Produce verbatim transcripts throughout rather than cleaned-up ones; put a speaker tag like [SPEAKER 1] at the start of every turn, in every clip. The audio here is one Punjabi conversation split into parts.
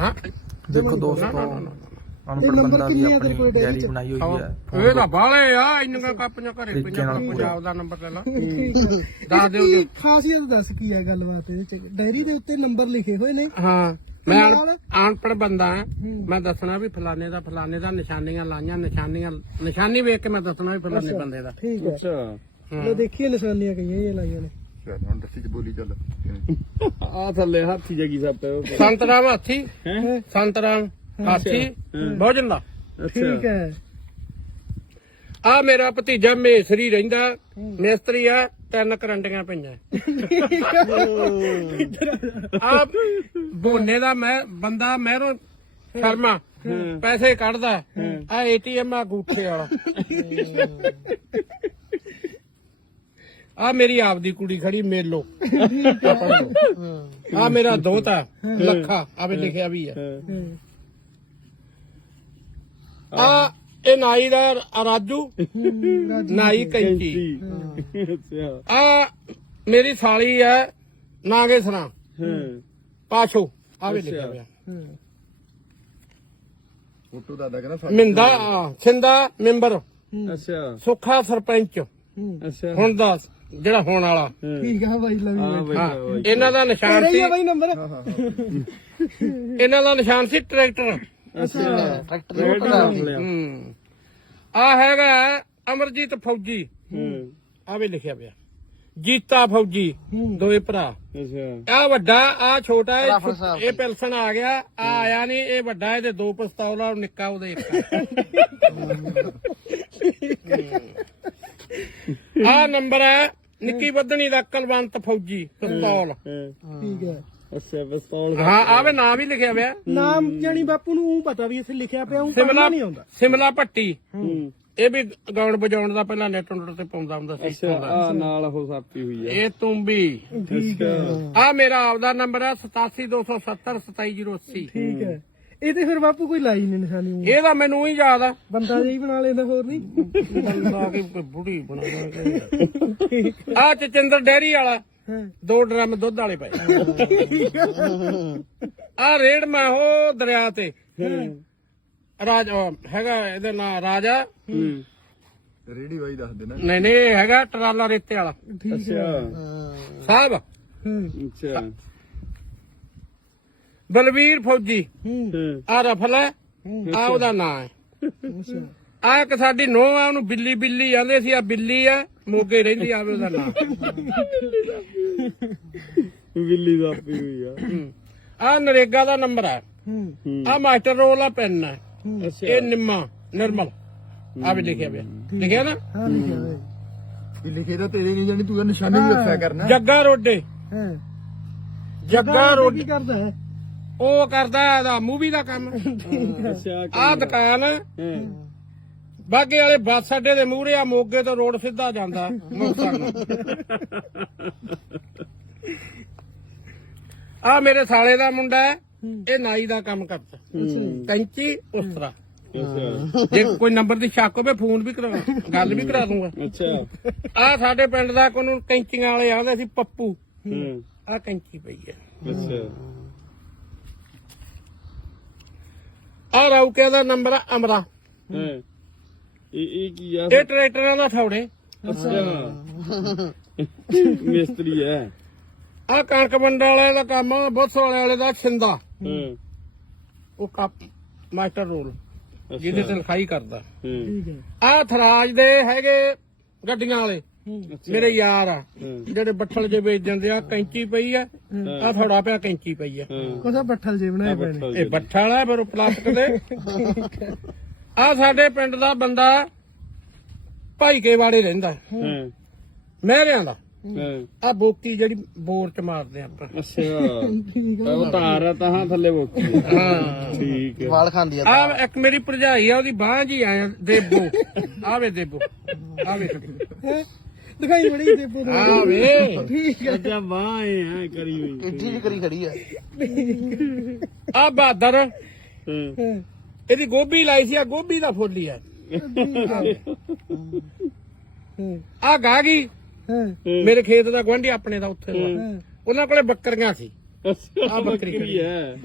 [SPEAKER 1] ਨਾ
[SPEAKER 2] ਦੇਖੋ ਦੋਸਤੋ ਅਨਪੜ੍ਹ ਬੰਦਾ ਵੀ ਆਪਣੀ ਡੈਰੀ ਬਣਾਈ ਹੋਈ ਹੈ।
[SPEAKER 1] ਇਹ ਤਾਂ ਬਾਲੇ ਆ ਇੰਨੀਆਂ ਕਾਪੀਆਂ ਘਰੇ ਪਈਆਂ ਪੰਜਾਬ ਦਾ ਨੰਬਰ ਲੈ ਲਾ ਦੱਸ ਦਿਓ ਜੀ
[SPEAKER 3] ਖਾਸੀਅਤ ਦੱਸ ਕੀ ਹੈ ਗੱਲਬਾਤ ਇਹਦੇ ਚ ਡਾਇਰੀ ਦੇ ਉੱਤੇ ਨੰਬਰ ਲਿਖੇ ਹੋਏ ਨੇ
[SPEAKER 1] ਹਾਂ ਮੈਂ ਅਨਪੜ੍ਹ ਬੰਦਾ ਹਾਂ ਮੈਂ ਦੱਸਣਾ ਵੀ ਫਲਾਣੇ ਦਾ ਫਲਾਣੇ ਦਾ ਨਿਸ਼ਾਨੀਆਂ ਲਾਈਆਂ ਨਿਸ਼ਾਨੀਆਂ ਨਿਸ਼ਾਨੀ ਵੇਖ ਕੇ ਮੈਂ ਦੱਸਣਾ ਵੀ ਫਲਾਣੇ ਬੰਦੇ ਦਾ
[SPEAKER 3] ਠੀਕ ਹੈ ਅੱਛਾ ਲੋ ਦੇਖੀਏ ਨਿਸ਼ਾਨੀਆਂ ਕਈਆਂ ਇਹ ਲਾਈਆਂ ਨੇ
[SPEAKER 4] ਹੁਣ ਦੱਸੀ ਚ ਬੋਲੀ ਚੱਲ
[SPEAKER 5] ਆ ਥੱਲੇ ਹਾਥੀ ਜਗੀ ਸੱਪ
[SPEAKER 1] ਸੰਤਰਾਮ ਹਾਥੀ ਸੰਤਰਾਮ ਹਾਥੀ ਭੋਜਨ ਦਾ
[SPEAKER 3] ਠੀਕ ਹੈ
[SPEAKER 1] ਆ ਮੇਰਾ ਭਤੀਜਾ ਮੇਸਰੀ ਰਹਿੰਦਾ ਮਿਸਤਰੀ ਆ ਤਿੰਨ ਕਰੰਡੀਆਂ ਪਈਆਂ ਆ ਬੋਨੇ ਦਾ ਮੈਂ ਬੰਦਾ ਮਹਿਰੋਂ ਸ਼ਰਮਾ ਪੈਸੇ ਕੱਢਦਾ ਆ ਏਟੀਐਮ ਆ ਗੂਠੇ ਵਾਲਾ ਆ ਮੇਰੀ ਆਪਦੀ ਕੁੜੀ ਖੜੀ ਮੇਲੋ ਆ ਮੇਰਾ ਦੋਤਾ ਲੱਖਾ ਆਵੇ ਲਿਖਿਆ ਵੀ ਆ ਆ ਇਹ ਨਾਈ ਦਾ ਰਾਜੂ ਨਾਈ ਕੈਂਚੀ ਆ ਮੇਰੀ ਸਾਲੀ ਹੈ ਨਾਗੇਸਰਾ ਪਾਛੋ ਆਵੇ ਲਿਖਿਆ ਪਿਆ
[SPEAKER 4] ਫੋਟੋ ਦਾਦਾ ਕਹਿੰਦਾ
[SPEAKER 1] ਮਿੰਦਾ ਸਿੰਦਾ ਮੈਂਬਰ
[SPEAKER 5] ਅੱਛਾ
[SPEAKER 1] ਸੁੱਖਾ ਸਰਪੰਚ
[SPEAKER 5] ਅੱਛਾ
[SPEAKER 1] ਹੁਣ ਦਾ ਜਿਹੜਾ ਹੋਣ ਵਾਲਾ
[SPEAKER 3] ਠੀਕ ਆ ਬਾਈ ਲਵੀ
[SPEAKER 1] ਹਾਂ ਇਹਨਾਂ ਦਾ ਨਿਸ਼ਾਨ ਸੀ
[SPEAKER 3] ਬਾਈ ਨੰਬਰ
[SPEAKER 1] ਇਹਨਾਂ ਦਾ ਨਿਸ਼ਾਨ ਸੀ ਟਰੈਕਟਰ ਆ ਹੈਗਾ ਅਮਰਜੀਤ ਫੌਜੀ ਆ ਵੀ ਲਿਖਿਆ ਪਿਆ ਜੀਤਾ ਫੌਜੀ ਦੋਏ ਭਰਾ ਆ ਵੱਡਾ ਆ ਛੋਟਾ ਇਹ ਪਿਲਸਣ ਆ ਗਿਆ ਆ ਆਇਆ ਨਹੀਂ ਇਹ ਵੱਡਾ ਇਹਦੇ ਦੋ ਪਿਸਤੌਲ ਆ ਨਿੱਕਾ ਉਹਦੇ ਇੱਕ ਆ ਨੰਬਰ ਹੈ ਨਿੱਕੀ ਵਧਣੀ ਦਾ ਕਲਵੰਤ ਫੌਜੀ ਪਿਸਤੌਲ
[SPEAKER 3] ਠੀਕ ਹੈ
[SPEAKER 5] ਅੱਛਾ ਪਿਸਤੌਲ
[SPEAKER 1] ਹਾਂ ਆਵੇ ਨਾਮ ਹੀ ਲਿਖਿਆ ਪਿਆ
[SPEAKER 3] ਨਾਮ ਜਾਨੀ ਬਾਪੂ ਨੂੰ ਪਤਾ ਵੀ ਇੱਥੇ ਲਿਖਿਆ ਪਿਆ ਉਹ
[SPEAKER 1] ਸਿਮਲਾ
[SPEAKER 3] ਨਹੀਂ ਆਉਂਦਾ
[SPEAKER 1] ਸਿਮਲਾ ਭੱਟੀ ਇਹ ਵੀ ਗਾਉਣ ਵਜਾਉਣ ਦਾ ਪਹਿਲਾਂ ਨੈਟ ਨੁੱਟ ਤੇ ਪਾਉਂਦਾ ਹੁੰਦਾ ਸੀ
[SPEAKER 5] ਅੱਛਾ ਆ ਨਾਲ ਉਹ ਸਾਪੀ ਹੋਈ ਆ
[SPEAKER 1] ਇਹ ਤੁੰਬੀ ਆ ਮੇਰਾ ਆਪਦਾ ਨੰਬਰ ਹੈ ਸਤਾਸੀ ਦੋ ਸੌ ਸੱਤਰ ਸਤਾਈ ਜ਼ੀਰੋ ਅੱਸੀ
[SPEAKER 3] ਠੀਕ ਹੈ ਇਹ ਤੇ ਫਿਰ ਬਾਪੂ ਕੋਈ ਲਾਈ ਨਹੀਂ ਨਿਸ਼ਾਨੀ
[SPEAKER 1] ਇਹਦਾ ਮੈਨੂੰ ਹੀ ਯਾਦ ਆ
[SPEAKER 3] ਬੰਦਾ ਜਿਹੀ ਬਣਾ ਲੈਂਦਾ ਹੋਰ ਨਹੀਂ
[SPEAKER 1] ਬੰਦਾ ਕੇ ਬੁੜੀ ਬਣਾ ਆ ਚਚਿੰਦਰ ਡੈਰੀ ਵਾਲਾ ਦੋ ਡਰਮ ਦੁੱਧ ਵਾਲੇ ਪਏ ਆ ਰੇੜ ਮੈਂ ਉਹ ਦਰਿਆ ਤੇ ਰਾਜ ਹੈਗਾ ਇਹਦਾ ਨਾਂ ਰਾਜਾ
[SPEAKER 4] ਰੇੜੀ ਵਾਈ ਦੱਸ ਦੇਣਾ
[SPEAKER 1] ਨਹੀਂ ਨਹੀਂ ਹੈਗਾ ਟਰਾਲਾ ਰੇਤੇ ਵਾਲਾ
[SPEAKER 5] ਅੱਛਾ
[SPEAKER 1] ਸਾਹਿਬ
[SPEAKER 5] ਅੱਛਾ
[SPEAKER 1] ਬਲਵੀਰ ਫੌਜੀ ਆ ਰਫਲ ਹੈ ਆ ਉਹਦਾ ਨਾਂ ਹੈ ਆ ਇੱਕ ਸਾਡੀ ਨੋਹ ਆ ਉਹਨੂੰ ਬਿੱਲੀ ਬਿੱਲੀ ਆਂਦੇ ਸੀ ਆ ਬਿੱਲੀ ਆ ਮੋਗੇ ਰਹਿੰਦੀ ਆਵੇ ਉਹਦਾ ਨਾਂ
[SPEAKER 5] ਬਿੱਲੀ ਸਾਪੀ ਹੋਈ ਆ
[SPEAKER 1] ਆ ਨਰੇਗਾ ਦਾ ਨੰਬਰ ਹੈ ਆ ਮਾਸਟਰ ਰੋਲ ਆ ਪੈਨ ਹੈ ਇਹ ਨਿੰਮਾ ਨਿਰਮਲ ਆ ਵੀ ਲਿਖਿਆ ਪਿਆ ਲਿਖਿਆ ਨਾ
[SPEAKER 3] ਹਾਂ ਲਿਖਿਆ ਹੋਇਆ
[SPEAKER 4] ਇਹ ਲਿਖੇ ਤਾਂ ਤੇਰੇ ਨਹੀਂ ਜਾਣੀ ਤੂੰ ਨਿਸ਼ਾਨੀ ਵੀ ਦੱਸਿਆ ਕਰਨਾ
[SPEAKER 1] ਜੱਗਾ ਰੋਡੇ
[SPEAKER 3] ਹਾਂ
[SPEAKER 1] ਜੱਗਾ
[SPEAKER 3] ਕੀ
[SPEAKER 1] ਰੋਡੇ
[SPEAKER 3] ਕਰਦਾ ਹੈ
[SPEAKER 1] ਉਹ ਕਰਦਾ ਇਹਦਾ ਮੂਵੀ ਦਾ ਕੰਮ
[SPEAKER 5] ਅੱਛਾ
[SPEAKER 1] ਆ ਦੁਕਾਨ ਬਾਗੇ ਵਾਲੇ ਬੱਸ ਅੱਡੇ ਦੇ ਮੂਹਰੇ ਆ ਮੋਗੇ ਤੋਂ ਰੋਡ ਸਿੱਧਾ ਜਾਂਦਾ ਆ ਮੇਰੇ ਸਾਲੇ ਦਾ ਮੁੰਡਾ ਹੈ ਇਹ ਨਾਈ ਦਾ ਕੰਮ ਕਰਦਾ ਕੈਂਚੀ ਉਸ ਤਰ੍ਹਾਂ ਜੇ ਕੋਈ ਨੰਬਰ ਦੀ ਸ਼ੱਕ ਹੋਵੇ ਫੋਨ ਵੀ ਕਰਾ ਗੱਲ ਵੀ ਕਰਾ ਦੂੰਗਾ
[SPEAKER 5] ਅੱਛਾ
[SPEAKER 1] ਆ ਸਾਡੇ ਪਿੰਡ ਦਾ ਕੋਈ ਕੈਂਚੀਆਂ ਵਾਲੇ ਆਂਦੇ ਸੀ ਪੱਪੂ ਆ ਕੈਂਚੀ ਪਈ ਹੈ
[SPEAKER 5] ਅੱਛਾ
[SPEAKER 1] ਆ ਰੌਕੇ ਦਾ ਨੰਬਰ ਆ ਅਮਰਾ
[SPEAKER 5] ਹਾਂ ਇਹ ਇਹ ਕੀ ਆ
[SPEAKER 1] ਇਹ ਟਰੈਕਟਰਾਂ ਦਾ ਥੌੜੇ
[SPEAKER 5] ਅੱਛਾ ਮਿਸਤਰੀ ਹੈ
[SPEAKER 1] ਆ ਕਣਕ ਵੰਡਣ ਵਾਲੇ ਦਾ ਕੰਮ ਬੁੱਸ ਵਾਲੇ ਵਾਲੇ ਦਾ ਛਿੰਦਾ
[SPEAKER 5] ਹਾਂ
[SPEAKER 1] ਉਹ ਕੱਪ ਮਾਸਟਰ ਰੋਲ ਜਿਹਦੇ ਤੇ ਲਿਖਾਈ ਕਰਦਾ
[SPEAKER 3] ਠੀਕ ਹੈ
[SPEAKER 1] ਆ ਥਰਾਜ ਦੇ ਹੈਗੇ ਗੱਡੀਆਂ ਵਾਲੇ ਮੇਰੇ ਯਾਰ ਆ ਜਿਹੜੇ ਬੱਠਲ ਜੇ ਵੇਚ ਜਾਂਦੇ ਆ ਕੈਂਚੀ ਪਈ ਆ ਆ ਥੋੜਾ ਪਿਆ ਕੈਂਚੀ ਪਈ ਆ
[SPEAKER 3] ਉਹਦਾ ਬੱਠਲ ਜੇ ਬਣਾਏ ਪਏ ਨੇ
[SPEAKER 1] ਇਹ ਬੱਠਲ ਆ ਫਿਰ ਪਲਾਸਟਿਕ ਦੇ ਆ ਸਾਡੇ ਪਿੰਡ ਦਾ ਬੰਦਾ ਭਾਈ ਕੇ ਵਾੜੇ ਰਹਿੰਦਾ
[SPEAKER 5] ਹਾਂ
[SPEAKER 1] ਮਹਿਰਿਆਂ ਦਾ
[SPEAKER 5] ਹਾਂ
[SPEAKER 1] ਆ ਬੋਕੀ ਜਿਹੜੀ ਬੋਰ ਚ ਮਾਰਦੇ ਆਪਾਂ
[SPEAKER 5] ਅੱਛਾ ਉਹ ਤਾਰ ਆ ਤਾਂ ਥੱਲੇ ਬੋਕੀ
[SPEAKER 1] ਹਾਂ
[SPEAKER 5] ਠੀਕ ਹੈ
[SPEAKER 2] ਵਾਲ ਖਾਂਦੀ ਆ
[SPEAKER 1] ਆ ਇੱਕ ਮੇਰੀ ਭਰਜਾਈ ਆ ਉਹਦੀ ਬਾਂਹ ਜੀ ਆਇਆ ਦੇਬੋ ਆਵੇ ਦੇਬੋ ਆਵੇ
[SPEAKER 3] ਦਿਖਾਈ ਬੜੀ ਦੇ ਪੂਰਾ
[SPEAKER 1] ਆਵੇ
[SPEAKER 3] ਠੀਕ ਹੈ
[SPEAKER 5] ਅੱਛਾ ਬਾਹ ਹੈ ਕਰੀ ਹੋਈ
[SPEAKER 2] ਇੱਡੀ ਵੀ ਕਰੀ ਖੜੀ ਆ
[SPEAKER 1] ਆ ਬਹਾਦਰ
[SPEAKER 5] ਹਾਂ
[SPEAKER 1] ਇਹਦੀ ਗੋਭੀ ਲਾਈ ਸੀ ਆ ਗੋਭੀ ਦਾ ਫੁੱਲ ਹੀ ਆ ਆ ਗਾਗੀ
[SPEAKER 3] ਹਾਂ
[SPEAKER 1] ਮੇਰੇ ਖੇਤ ਦਾ ਗੁਆਂਢੀ ਆਪਣੇ ਦਾ ਉੱਥੇ ਦਾ ਉਹਨਾਂ ਕੋਲੇ ਬੱਕਰੀਆਂ ਸੀ
[SPEAKER 5] ਅੱਛਾ
[SPEAKER 1] ਆ ਬੱਕਰੀ ਖੜੀ
[SPEAKER 5] ਹੈ।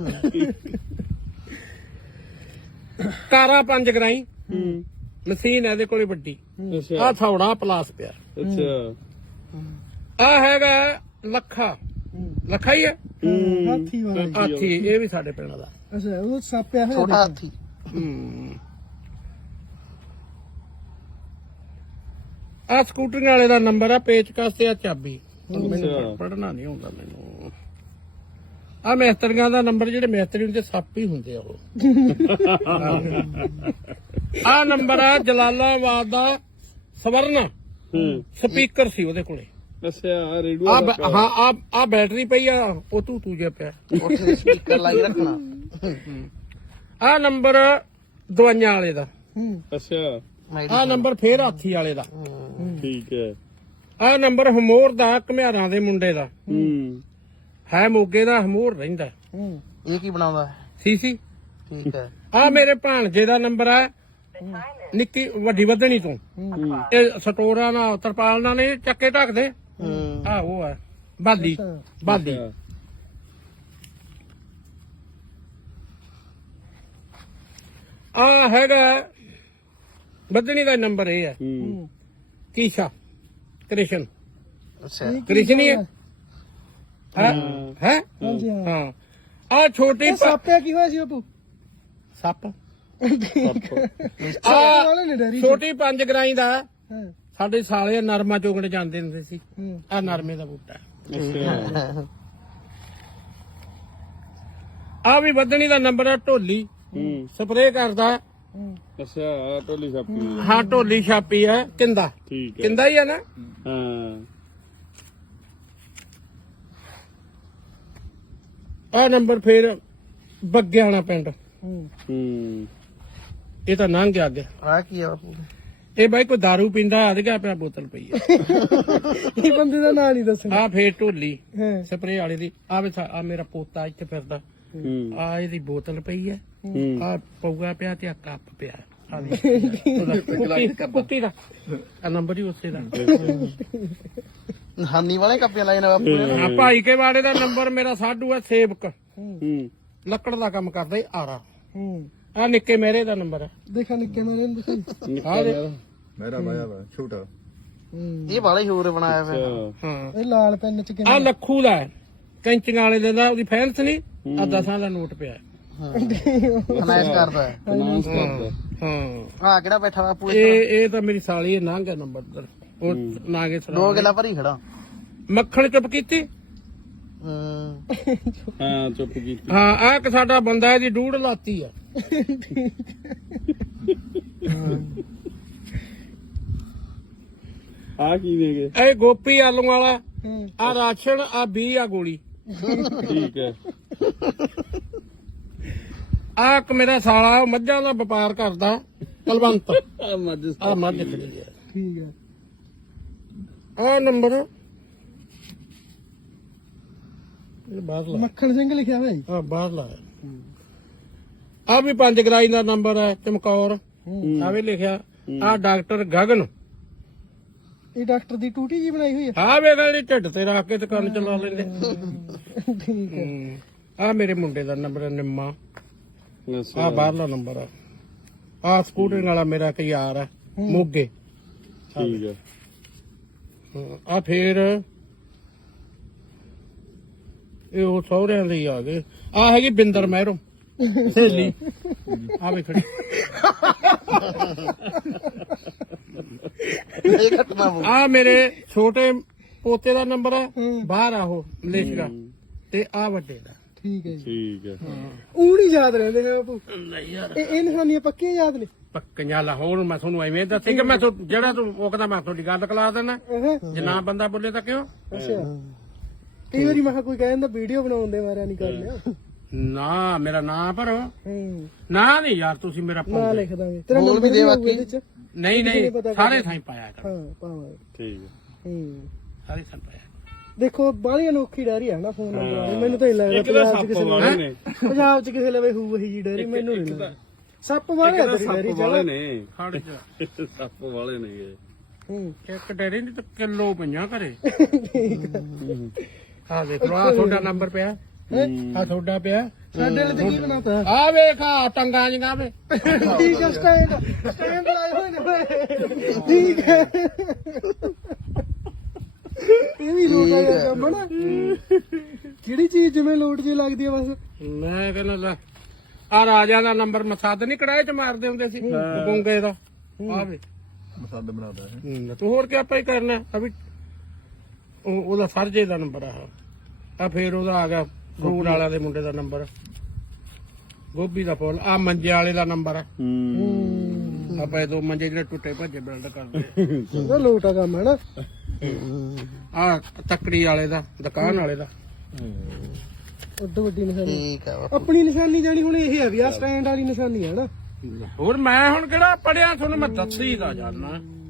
[SPEAKER 1] ਕਾਰਾ ਪੰਜ ਗਰਾਈ
[SPEAKER 5] ਹੂੰ
[SPEAKER 1] ਮਸ਼ੀਨ ਇਹਦੇ ਕੋਲੇ ਵੱਡੀ
[SPEAKER 5] ਅੱਛਾ
[SPEAKER 1] ਆ ਥੌੜਾ ਪਲਾਸ ਪਿਆ
[SPEAKER 5] ਅੱਛਾ
[SPEAKER 1] ਆ ਹੈਗਾ ਲੱਖਾ ਲੱਖਾ ਹੀ ਹੈ
[SPEAKER 3] ਹਾਥੀ ਵਾਲਾ
[SPEAKER 1] ਹਾਥੀ ਇਹ ਵੀ ਸਾਡੇ ਪਿੰਡ ਦਾ
[SPEAKER 3] ਅੱਛਾ ਉਹ ਸਾਪਿਆ ਹੋਇਆ
[SPEAKER 2] ਛੋਟਾ ਹਾਥੀ
[SPEAKER 1] ਹੂੰ ਆ ਸਕੂਟਰੀ ਵਾਲੇ ਦਾ ਨੰਬਰ ਆ ਪੇਚਕਸ ਤੇ ਆ ਚਾਬੀ ਮੈਨੂੰ ਪੜਨਾ ਨਹੀਂ ਆਉਂਦਾ ਮੈਨੂੰ ਆ ਮਿਸਤਰੀਆਂ ਦਾ ਨੰਬਰ ਜਿਹੜੇ ਮਿਸਤਰੀ ਹੁੰਦੇ ਸੱਪ ਹੀ ਹੁੰਦੇ ਆ ਉਹ ਆ ਨੰਬਰ ਆ ਜਲਾਲਾਬਾਦ ਦਾ ਸਵਰਨ
[SPEAKER 5] ਹੂੰ
[SPEAKER 1] ਸਪੀਕਰ ਸੀ ਉਹਦੇ ਕੋਲੇ
[SPEAKER 5] ਅੱਛਾ ਰੇਡੀਓ
[SPEAKER 1] ਆ ਹਾਂ ਆ ਆ ਬੈਟਰੀ ਪਈ ਆ ਉਹ ਤੂੰ ਤੂੰ ਜਿਹਾ ਪਿਆ
[SPEAKER 2] ਉੱਥੇ ਸਪੀਕਰ ਲਾਈ ਰੱਖਣਾ
[SPEAKER 1] ਆ ਨੰਬਰ ਦਵਾਈਆਂ ਵਾਲੇ ਦਾ
[SPEAKER 5] ਅੱਛਾ
[SPEAKER 1] ਆ ਨੰਬਰ ਫੇਰ ਹਾਥੀ ਵਾਲੇ ਦਾ
[SPEAKER 5] ਠੀਕ ਹੈ
[SPEAKER 1] ਆ ਨੰਬਰ ਹਮੋਰ ਦਾ ਘਮਿਆਰਾਂ ਦੇ ਮੁੰਡੇ ਦਾ
[SPEAKER 5] ਹੂੰ
[SPEAKER 1] ਹੈ ਮੋਗੇ ਦਾ ਹਮੋਰ ਰਹਿੰਦਾ
[SPEAKER 2] ਇਹ ਕੀ ਬਣਾਉਂਦਾ ਹੈ?
[SPEAKER 1] ਸੀ ਸੀ
[SPEAKER 2] ਠੀਕ ਹੈ
[SPEAKER 1] ਆ ਮੇਰੇ ਭਾਣਜੇ ਦਾ ਨੰਬਰ ਆ ਨਿੱਕੀ ਵੱਡੀ ਵਧਣੀ ਤੋਂ ਇਹ ਸਟੋਰਾਂ ਨਾਲ ਤਰਪਾਲ ਨਾਲ ਨਹੀਂ ਚੱਕੇ ਢੱਕਦੇ
[SPEAKER 2] ਹੂੰ
[SPEAKER 1] ਆ ਉਹ ਆ ਬਾਦੀ ਬਾਦੀ ਆ ਹੈਗਾ ਵਧਣੀ ਦਾ ਨੰਬਰ ਇਹ ਹੈ
[SPEAKER 5] ਹੂੰ
[SPEAKER 1] ਕੀਸ਼ਾ ਕ੍ਰਿਸ਼ਨ
[SPEAKER 2] ਅੱਛਾ
[SPEAKER 1] ਕ੍ਰਿਸ਼ਨ ਹੀ ਹੈ ਹੈ ਹੈ
[SPEAKER 3] ਹਾਂਜੀ ਹਾਂ
[SPEAKER 1] ਹਾਂ ਆ ਛੋਟੀ
[SPEAKER 3] ਇਹ
[SPEAKER 1] ਪ-
[SPEAKER 3] ਸਾਪਿਆ ਕੀ ਹੋਇਆ ਸੀ ਬਾਪੂ
[SPEAKER 1] ਸੱਪ
[SPEAKER 3] ਸਾਪਿਆ ਵਾਲੇ ਨੇ ਡੈਰੀ
[SPEAKER 1] ਛੋਟੀ ਪੰਜ ਗਰਾਈ ਦਾ
[SPEAKER 3] ਹਾਂ
[SPEAKER 1] ਸਾਡੇ ਸਾਲੇ ਨਰਮਾ ਚੋਗਣ ਜਾਂਦੇ ਹੁੰਦੇ ਸੀ
[SPEAKER 3] ਹੂੰ
[SPEAKER 1] ਆ ਨਰਮੇ ਦਾ ਬੂਟਾ
[SPEAKER 5] ਅੱਛਾ
[SPEAKER 1] ਆ ਵੀ ਵਧਣੀ ਦਾ ਨੰਬਰ ਆ ਢੋਲੀ
[SPEAKER 5] ਹੂੰ
[SPEAKER 1] ਸਪਰੇਅ ਕਰਦਾ
[SPEAKER 5] ਅੱਛਾ ਆਹ ਟੋਲੀ ਛਾਪੀ
[SPEAKER 1] ਹਾਂ ਢੋਲੀ ਛਾਪੀ ਹੈ ਕਿੰਦਾ
[SPEAKER 5] ਠੀਕ ਹੈ
[SPEAKER 1] ਕਿੰਦਾ ਹੀ ਆ ਨਾ
[SPEAKER 5] ਹਾਂ
[SPEAKER 1] ਆ ਨੰਬਰ ਫੇਰ ਬੱਗਿਆਣਾ ਪਿੰਡ
[SPEAKER 3] ਹੂੰ
[SPEAKER 5] ਹੂੰ
[SPEAKER 1] ਇਹ ਤਾਂ ਲੰਘ ਗਿਆ ਅੱਗੇ
[SPEAKER 2] ਆ ਕੀ ਆ ਬਾਪੂ
[SPEAKER 1] ਇਹ ਬਾਈ ਕੋਈ दारू ਪੀਂਦਾ ਆ ਗਿਆ ਪਿਆ ਬੋਤਲ ਪਈ ਆ
[SPEAKER 3] ਇਹ ਬੰਦੇ ਦਾ ਨਾਂ ਨਹੀਂ ਦੱਸਣਾ
[SPEAKER 1] ਆ ਫੇਰ ਢੋਲੀ
[SPEAKER 3] ਹਾਂ
[SPEAKER 1] ਸਪਰੇਅ ਵਾਲੇ ਦੀ ਆ ਵੇ ਆ ਮੇਰਾ ਪੋਤਾ ਇੱਥੇ ਫਿਰਦਾ
[SPEAKER 5] ਹੂੰ
[SPEAKER 1] ਆ ਇਹਦੀ ਬੋਤਲ ਪਈ ਹੈ
[SPEAKER 5] ਹੂੰ
[SPEAKER 1] ਆ ਪਊਆ ਪਿਆ ਤੇ ਆ ਕੱਪ ਪਿਆ ਆ ਦੇ ਕੁੱਤੀ ਦਾ ਆ ਨੰਬਰ ਹੀ ਉਸੇ ਦਾ
[SPEAKER 2] ਹਾਨੀ ਵਾਲੇ ਕੱਪੇ ਲਾਏ ਨੇ ਬਾਪੂ ਨੇ
[SPEAKER 1] ਹਾਂ ਭਾਈ ਕੇ ਵਾੜੇ ਦਾ ਨੰਬਰ ਮੇਰਾ ਸਾਡੂ ਹੈ ਸੇਵਕ
[SPEAKER 5] ਹੂੰ
[SPEAKER 1] ਲੱਕੜ ਦਾ ਕੰਮ ਕਰਦਾ ਈ ਆਰਾ
[SPEAKER 3] ਹੂੰ
[SPEAKER 1] ਆ ਨਿੱਕੇ ਮੇਰੇ ਦਾ ਨੰਬਰ ਹੈ
[SPEAKER 3] ਦੇਖਾ ਨਿੱਕੇ ਮੇਰੇ ਨੂੰ ਦਿਖਾਈ
[SPEAKER 1] ਆ ਦੇ
[SPEAKER 4] ਮੇਰਾ ਮਾਇਆ ਵਾ ਛੋਟਾ
[SPEAKER 3] ਹੂੰ
[SPEAKER 2] ਇਹ ਵਾਲੇ ਹੋਰ ਬਣਾਇਆ ਫਿਰ
[SPEAKER 5] ਅੱਛਾ
[SPEAKER 1] ਹਾਂ
[SPEAKER 3] ਇਹ ਲਾਲ ਪੈਨ ਚ
[SPEAKER 1] ਆ
[SPEAKER 3] ਕਿੰਨਾ
[SPEAKER 1] ਲੱਖੂ ਦਾ ਹੈ ਕੈਂਚੀਆਂ ਵਾਲੇ ਦਾ ਉਹਦੀ ਫੈਨਸ ਨਹੀਂ ਆ ਦਸਾਂ ਦਾ ਨੋਟ ਪਿਆ
[SPEAKER 2] ਫਨਾਇਸ਼ ਕਰਦਾ ਹੈ
[SPEAKER 5] ਫਾਈਨਾਂਸ ਕਰਦਾ
[SPEAKER 1] ਹਾਂ
[SPEAKER 2] ਆ ਕਿਹੜਾ ਬੈਠਾ ਬਾਪੂ ਇੱਥੇ?
[SPEAKER 1] ਇਹ ਇਹ ਤਾਂ ਮੇਰੀ ਸਾਲੀ ਹੈ ਲੰਘ ਗਿਆ ਨੰਬਰ ਦਰ ਉਹ ਨਾਗੇ
[SPEAKER 2] ਦੋ
[SPEAKER 1] ਸਲਾਮ
[SPEAKER 2] ਗਿਲਾ ਭਰੀ ਖੜਾ
[SPEAKER 1] ਮੱਖਣ ਚੁੱਪ ਕੀਤੀ
[SPEAKER 2] ਹੂੰ
[SPEAKER 5] ਹਾਂ ਚੁੱਪ ਕੀਤੀ
[SPEAKER 1] ਹਾਂ ਆ ਇੱਕ ਸਾਡਾ ਬੰਦਾ ਇਹਦੀ ਡੂੜ ਲਾਤੀ ਆ
[SPEAKER 5] ਆ ਕੀ ਦੇ ਗਏ
[SPEAKER 1] ਇਹ ਗੋਪੀ ਆਲੂ ਵਾਲਾ
[SPEAKER 3] ਹੂੰ
[SPEAKER 1] ਆ ਰਾਸ਼ਨ ਆ ਵੀਹ ਆ ਗੋਲੀ
[SPEAKER 5] ਠੀਕ ਹੈ
[SPEAKER 1] ਆ ਇੱਕ ਮੇਰਾ ਸਾਲਾ ਉਹ ਮੱਝਾਂ ਦਾ ਵਪਾਰ ਕਰਦਾ ਕਲਵੰਤ
[SPEAKER 5] ਆ ਮੱਝ
[SPEAKER 1] ਆ ਮੱਝ ਖੜੀ ਹੈ
[SPEAKER 3] ਠੀਕ ਹੈ
[SPEAKER 1] ਆ ਨੰਬਰ ਇਹ ਬਾਹਰ ਲਾ
[SPEAKER 3] ਮੱਖਣ ਸਿੰਘ ਲਿਖਿਆ ਹੋਇਆ ਜੀ
[SPEAKER 1] ਆ ਬਾਹਰ ਲਾ ਆ ਵੀ ਪੰਜ ਗਰਾਈ ਦਾ ਨੰਬਰ ਹੈ ਚਮਕੌਰ ਆ ਵੀ ਲਿਖਿਆ ਆ ਡਾਕਟਰ ਗਗਨ
[SPEAKER 3] ਇਹ ਡਾਕਟਰ ਦੀ ਟੂਟੀ ਜੀ ਬਣਾਈ ਹੋਈ ਹੈ
[SPEAKER 1] ਆ ਵੇਖ ਜਿਹੜੀ ਢਿੱਡ ਤੇ ਰੱਖ ਕੇ ਤੇ ਕੰਨ ਚਲਾ ਲੈਂਦੇ
[SPEAKER 3] ਠੀਕ ਹੈ
[SPEAKER 1] ਆ ਮੇਰੇ ਮੁੰਡੇ ਦਾ ਨੰਬਰ ਹੈ ਨਿੰਮਾ
[SPEAKER 5] ਅੱਛਾ
[SPEAKER 1] ਆ ਬਾਹਰਲਾ ਨੰਬਰ ਆ ਆ ਸਕੂਟਰ ਵਾਲਾ ਮੇਰਾ ਇੱਕ ਯਾਰ ਹੈ ਮੋਗੇ
[SPEAKER 5] ਠੀਕ ਹੈ
[SPEAKER 1] ਆ ਫੇਰ ਇਹ ਉਹ ਸਹੁਰਿਆਂ ਦੇ ਹੀ ਆ ਗਏ ਆ ਹੈਗੀ ਬਿੰਦਰ ਮਹਿਰੋ ਸਹੇਲੀ ਆ ਵੇ ਖੜੀ
[SPEAKER 2] ਇਹ ਘਟਨਾ ਬੋ
[SPEAKER 1] ਆ ਮੇਰੇ ਛੋਟੇ ਪੋਤੇ ਦਾ ਨੰਬਰ ਹੈ ਬਾਹਰ ਆਹੋ ਮਲੇਸ਼ੀਆ ਤੇ ਆ ਵੱਡੇ ਦਾ
[SPEAKER 3] ਠੀਕ ਹੈ ਜੀ
[SPEAKER 5] ਠੀਕ ਹੈ
[SPEAKER 3] ਉਹ ਨਹੀਂ ਯਾਦ ਰਹਿੰਦੇ ਹੈ ਬਾਪੂ
[SPEAKER 1] ਨਹੀਂ ਯਾਰ
[SPEAKER 3] ਇਹ ਇਹ ਨਿਸ਼ਾਨੀਆਂ ਪੱਕੀਆਂ ਯਾਦ ਨੇ
[SPEAKER 1] ਪੱਕੀਆਂ ਲਾਹੌਰ ਮੈਂ ਤੁਹਾਨੂੰ ਐਵੇਂ ਦੱਸੇ ਕਿ ਮੈਂ ਤੁਹਾਨੂੰ- ਜਿਹੜਾ ਤੂੰ ਉਹਦਾ ਮੈਂ ਤੁਹਾਡੀ ਗੱਲ ਕਲਾ ਦੇਣਾ
[SPEAKER 3] ਅਹਾਂ
[SPEAKER 1] ਜੇ ਨਾ ਬੰਦਾ ਬੋਲੇ ਤਾਂ ਕਿਉਂ
[SPEAKER 3] ਅੱਛਾ ਕਈ ਵਾਰੀ ਮੈਂ ਕਿਹਾ ਕੋਈ ਕਹਿੰਦਾ ਵੀਡੀਓ ਬਣਾਉਂਦੇ ਮਾਰਿਆ ਨਹੀਂ ਕਰ ਲਿਆ
[SPEAKER 1] ਨਾ ਮੇਰਾ ਨਾਂ ਭਰੋ
[SPEAKER 3] ਹੂੰ
[SPEAKER 1] ਨਾ ਨਹੀਂ ਯਾਰ ਤੁਸੀਂ ਮੇਰਾ
[SPEAKER 3] ਨਾ
[SPEAKER 1] ਪਾਉਂਦੇ
[SPEAKER 3] ਲਿਖ ਦਾਂਗੇ ਤੇਰਾ
[SPEAKER 2] ਬੋਲ
[SPEAKER 3] ਨੰਬਰ
[SPEAKER 2] ਵੀ ਦੇ
[SPEAKER 3] ਵੀ
[SPEAKER 2] ਬਾਕੀ।
[SPEAKER 3] ਹੋਊਗਾ ਇਹਦੇ ਚ
[SPEAKER 1] ਨਹੀਂ ਨਹੀਂ
[SPEAKER 3] ਪਤਾ
[SPEAKER 1] ਸਾਰੇ ਥਾਂ ਪਾਇਆ ਕਰ
[SPEAKER 3] ਹਾਂ ਪਾਵਾਂਗੇ
[SPEAKER 5] ਠੀਕ ਹੈ
[SPEAKER 3] ਹੂੰ
[SPEAKER 1] ਸਾਰੇ ਥਾਂ ਪਾਇਆ
[SPEAKER 3] ਦੇਖੋ ਬਾਹਲੀ ਅਨੋਖੀ ਡੈਰੀ ਆ ਨਾ ਫੋਨ ਨੰਬਰ ਵਾਲੀ ਮੈਨੂੰ ਤਾਂ ਨਹੀਂ
[SPEAKER 5] ਇੱਕ
[SPEAKER 3] ਲੱਗਦਾ
[SPEAKER 5] ਤਾਂ
[SPEAKER 3] ਪੰਜਾਬ ਚ
[SPEAKER 5] ਸੱਪ
[SPEAKER 3] ਕਿਸੇ
[SPEAKER 5] ਵਾਲੇ
[SPEAKER 3] ਨੇ
[SPEAKER 5] ਨੇ
[SPEAKER 3] ਪੰਜਾਬ ਚ ਕਿਸੇ ਲਵੇ ਹੋਊ ਇਹੀ ਜੀ ਡੈਰੀ ਮੈਨੂੰ ਨਹੀਂ ਲੱਗਦਾ ਸੱਪ ਵਾਲੇ ਆ ਤੇਰੀ ਡੈਰੀ
[SPEAKER 5] ਸੱਪ
[SPEAKER 3] ਚ
[SPEAKER 5] ਵਾਲੇ ਨੇ
[SPEAKER 1] ਖੜ ਜਾ
[SPEAKER 5] ਸੱਪ ਵਾਲੇ ਨੇ ਇਹ
[SPEAKER 3] ਹੂੰ
[SPEAKER 1] ਇੱਕ ਡੇਰੇ ਨਹੀਂ ਤਾਂ ਕਿਲੋ ਪਈਆਂ ਘਰੇ ਆ ਦੇਖ ਲਓ ਆ ਤੁਹਾਡਾ ਨੰਬਰ ਪਿਆ ਆ ਤੁਹਾਡਾ ਪਿਆ
[SPEAKER 3] ਸਾਡੇ ਲਈ ਤੇ ਕੀ ਬਣਾਤਾ
[SPEAKER 1] ਆ ਵੇਖ ਆ ਟੰਗਾਂ ਜਿਹੀਆਂ ਵੇ
[SPEAKER 3] ਠੀਕ ਹੈ ਸਟੈਂਡ ਸਟੈਂਡ ਲਾਏ ਹੋਏ ਨੇ ਓਏ। ਠੀਕ ਹੈ ਇਹ ਵੀ ਲੋਟ ਆ ਯਾਰ ਕੰਮ ਨਾ ਕਿਹੜੀ ਚੀਜ਼ ਜਿਵੇਂ ਲੋਟ ਜੀ ਲੱਗਦੀ ਆ ਬਸ
[SPEAKER 1] ਮੈਂ ਕਹਿੰਦਾ ਲੈ ਆ ਰਾਜਾ ਦਾ ਨੰਬਰ ਮਸੱਦ ਨਹੀਂ ਕੜਾਏ ਚ ਮਾਰਦੇ ਹੁੰਦੇ ਸੀ ਗੁੰਗੇ ਦਾ ਆ ਵੇ
[SPEAKER 4] ਮਸੰਦ ਬਣਾਦਾ ਹੈ
[SPEAKER 1] ਹੂੰ, ਤੂੰ ਹੋਰ ਕੀ ਆਪਾਂ ਹੀ ਕਰਨਾ ਆ ਵੀ ਉਹ ਉਹਦਾ ਫਰਜੇ ਦਾ ਨੰਬਰ ਆ ਆ ਫੇਰ ਉਹਦਾ ਆ ਗਿਆ ਫਰੂਟ ਵਾਲਿਆਂ ਦੇ ਮੁੰਡੇ ਦਾ ਨੰਬਰ ਗੋਭੀ ਦਾ ਫੁੱਲ ਆ ਮੰਜੇ ਵਾਲੇ ਦਾ ਨੰਬਰ ਆ
[SPEAKER 5] ਹੂੰ
[SPEAKER 1] ਆਪਾਂ ਇਹ ਦੋ ਮੰਜੇ ਜਿਹੜੇ ਟੁੱਟੇ ਭੱਜੇ ਬਿਲਡ ਕਰਦੇ
[SPEAKER 3] ਉਹਦਾ ਲੋਟ ਆ ਕੰਮ ਹੈ ਨਾ
[SPEAKER 1] ਆ ਤੱਕੜੀ ਵਾਲੇ ਦਾ ਦੁਕਾਨ ਵਾਲੇ ਦਾ
[SPEAKER 3] ਉਦੋਂ ਵੱਡੀ ਨਿਸ਼ਾਨੀ
[SPEAKER 2] ਠੀਕ ਆ
[SPEAKER 3] ਆਪਣੀ ਨਿਸ਼ਾਨੀ ਜਾਣੀ ਹੁਣ ਇਹ ਹੈ ਵੀ ਆ ਸਟੈਂਡ ਵਾਲੀ ਨਿਸ਼ਾਨੀ ਹੈ ਨਾ
[SPEAKER 1] ਹੋਰ ਮੈਂ ਹੁਣ ਕਿਹੜਾ ਪੜਿਆ ਤੁਹਾਨੂੰ ਮੈਂ ਦੱਸੀ ਦਾ ਜਾਨਾ